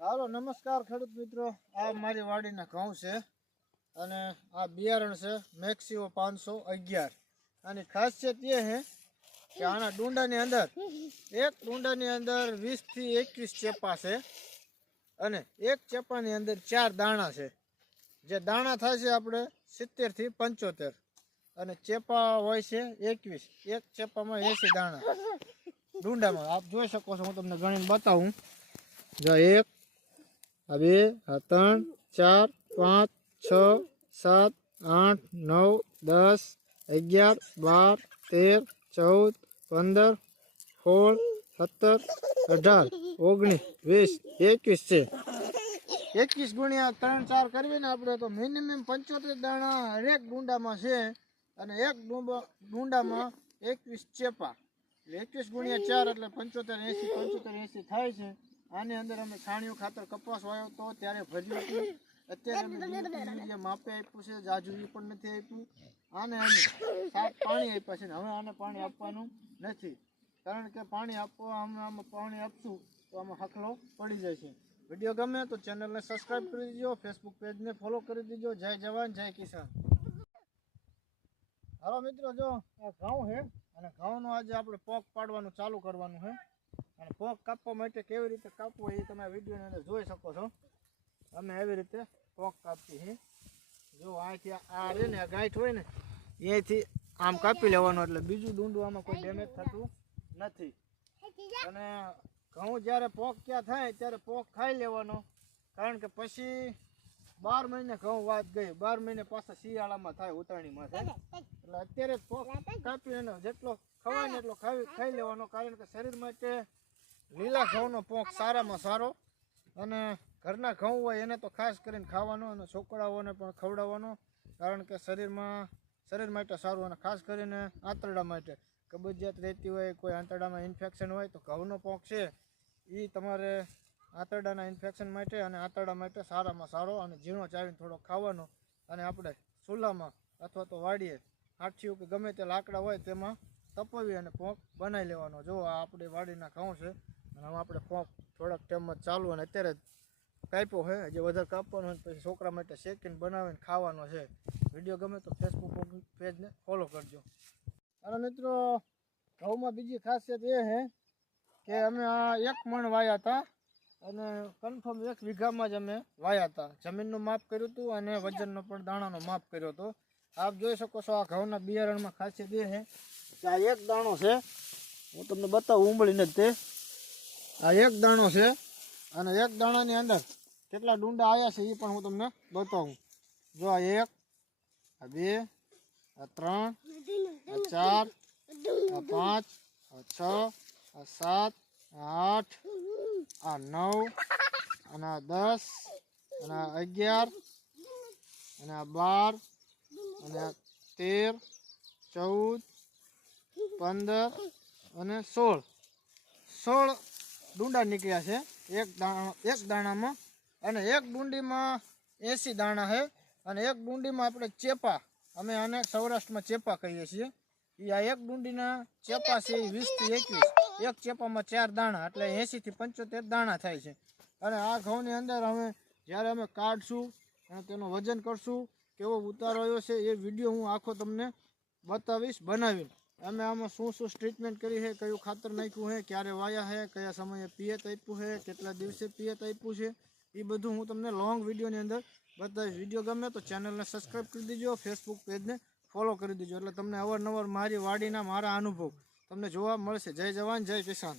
હાલો નમસ્કાર ખેડૂત મિત્રો, આ મારી વાડીના ઘઉં છે અને આ બિયારણ છે મેક્સિવો 511. આની ખાસિયત એ છે કે આના ડુંડાની અંદર 20 થી 21 ચેપા છે અને એક ચેપાની અંદર 4 દાણા છે. જે દાણા થાય છે આપણે 70 થી 75 અને ચેપા હોય છે 21. એક ચેપામાં 80 દાણા ડુંડામાં. આપ જોઈ શકો છો, હું તમને ગણીને બતાવું. જો 1 આ 2 આ 3 4 5 6 7 8 9 10 11 12 13 14 15 16 17 18 19 20 21 છે. 21 ગુણ્યા 3 4 કરવી ને આપણે તો મિનિમમ 75 દાણા હરેક ડુંડામાં છે અને એક ડુંડામાં 21 ચેપા. એટલે 21 ગુણ્યા 4 એટલે 75 80 થાય છે. આની અંદર અમે છાણિયું ખાતર કપાસ વાયો તો ત્યારે ભર્યું હતું. અત્યારે અમે જે માપે આપ્યું છે જાજુ એ પણ નથી આપ્યું. આને અમે પાણી આપ્યા છે ને હવે આને પાણી આપવાનું નથી, કારણ કે પાણી પાણી આપશું તો આમાં હખલો પડી જાય છે. વિડીયો ગમે તો ચેનલને સબસ્ક્રાઈબ કરી દીજો, ફેસબુક પેજને ફોલો કરી દીજો. જય જવાન જય કિસાન. હાલો મિત્રો, જો આ ઘઉં છે અને ઘઉંનો આજે આપણે પોક પાડવાનું ચાલુ કરવાનું છે. અને પોક કાપવા માટે કેવી રીતે કાપવો એ તમે વિડીયોની અંદર જોઈ શકો છો. અમે એવી રીતે પોક કાપીએ છીએ. જો અહીંથી આ રે ને આ ગાંઠ હોય ને અહીંથી આમ કાપી લેવાનું, એટલે બીજું ડુંડું આમાં કોઈ ડેમેજ થતું નથી. અને ઘઉં જ્યારે પોક ક્યાં થાય ત્યારે પોક ખાઈ લેવાનો, કારણ કે પછી 12 મહિને ઘઉં વાત ગઈ. 12 મહિને પાછા શિયાળામાં થાય, ઉતાણીમાં થાય. એટલે અત્યારે પોક કાપીને જેટલો ખવાય ને એટલો ખાઈ લેવાનો, કારણ કે શરીર માટે લીલા ઘઉંનો પોક સારામાં સારો. અને ઘરના ઘઉં હોય એને તો ખાસ કરીને ખાવાનો અને છોકરાઓને પણ ખવડાવવાનો, કારણ કે શરીર માટે સારું. અને ખાસ કરીને આંતરડા માટે કબજિયાત રહેતી હોય, કોઈ આંતરડામાં ઇન્ફેક્શન હોય તો ઘઉંનો પોક છે એ તમારે આંતરડાના ઇન્ફેક્શન માટે અને આંતરડા માટે સારામાં સારો. અને ઝીણો ચાવીને થોડો ખાવાનો. અને આપણે ચૂલામાં અથવા તો વાડીએ આઠિયું કે ગમે તે લાકડા હોય તેમાં તપવી અને પોક બનાવી લેવાનો. જો આ આપણી વાડીના ઘઉં છે અને હવે આપણે પોક થોડાક ટાઈમમાં ચાલુ અને અત્યારે કાપ્યો છે. હજી વધારે કાપવાનો હોય પછી છોકરા માટે શેકીને બનાવીને ખાવાનો છે. વિડીયો ગમે તો ફેસબુક પેજને ફોલો કરજો. અને મિત્રો, ઘઉંમાં બીજી ખાસિયત એ છે કે અમે આ 1 મણ વાયા હતા અને કન્ફર્મ 1 વીઘામાં જ અમે વાયા હતા. જમીનનું માપ કર્યું હતું અને વજનનો પણ દાણાનો માપ કર્યો હતો. આપ જોઈ શકો છો, આ ઘઉંના બિયારણમાં ખાસિયત એ છે કે આ 1 દાણો છે. હું તમને બતાવું ઉંબળીને જ તે. આ 1 દાણો છે અને 1 દાણાની અંદર કેટલા ડુંડા આવ્યા છે એ પણ હું તમને બતાવું. જો આ 1 આ 2 આ 3 આ 4 આ 5 આ 6 આ 7 આ 8 આ 9 અને આ 10 અને આ 11 અને આ 12 અને આ 13 14 15 અને 16 ડુંડા નીકળ્યા છે એક દાણામાં. અને એક ડુંડીમાં 80 દાણા છે. અને એક ડુંડીમાં આપણે ચેપા, અમે આને સૌરાષ્ટ્રમાં ચેપા કહીએ છીએ, એ આ એક ડુંડીના ચેપા છે 20 થી 21. એક ચેપામાં 4 દાણા એટલે 80 થી 75 દાણા થાય છે. અને આ ઘઉંની અંદર જ્યારે અમે કાઢશું અને તેનું વજન કરશું, કેવો ઉતારો આવ્યો છે એ વિડીયો હું આખો તમને બતાવીશ બનાવીને. અમે આમાં શું ટ્રીટમેન્ટ કરી છે, કયું ખાતર નાખ્યું છે, ક્યારે વાયા છે, કયા સમયે પિયત આપ્યું છે, કેટલા દિવસે પિયત આપ્યું છે, એ બધું હું તમને લોંગ વિડીયોની અંદર બતાવીશ. વિડીયો ગમે તો ચેનલને સબસ્ક્રાઈબ કરી દીજો, ફેસબુક પેજને ફોલો કરી દીજો, એટલે તમને અવારનવાર મારી વાડીના મારા અનુભવ તમને જોવા મળશે. જય જવાન જય કિસાન.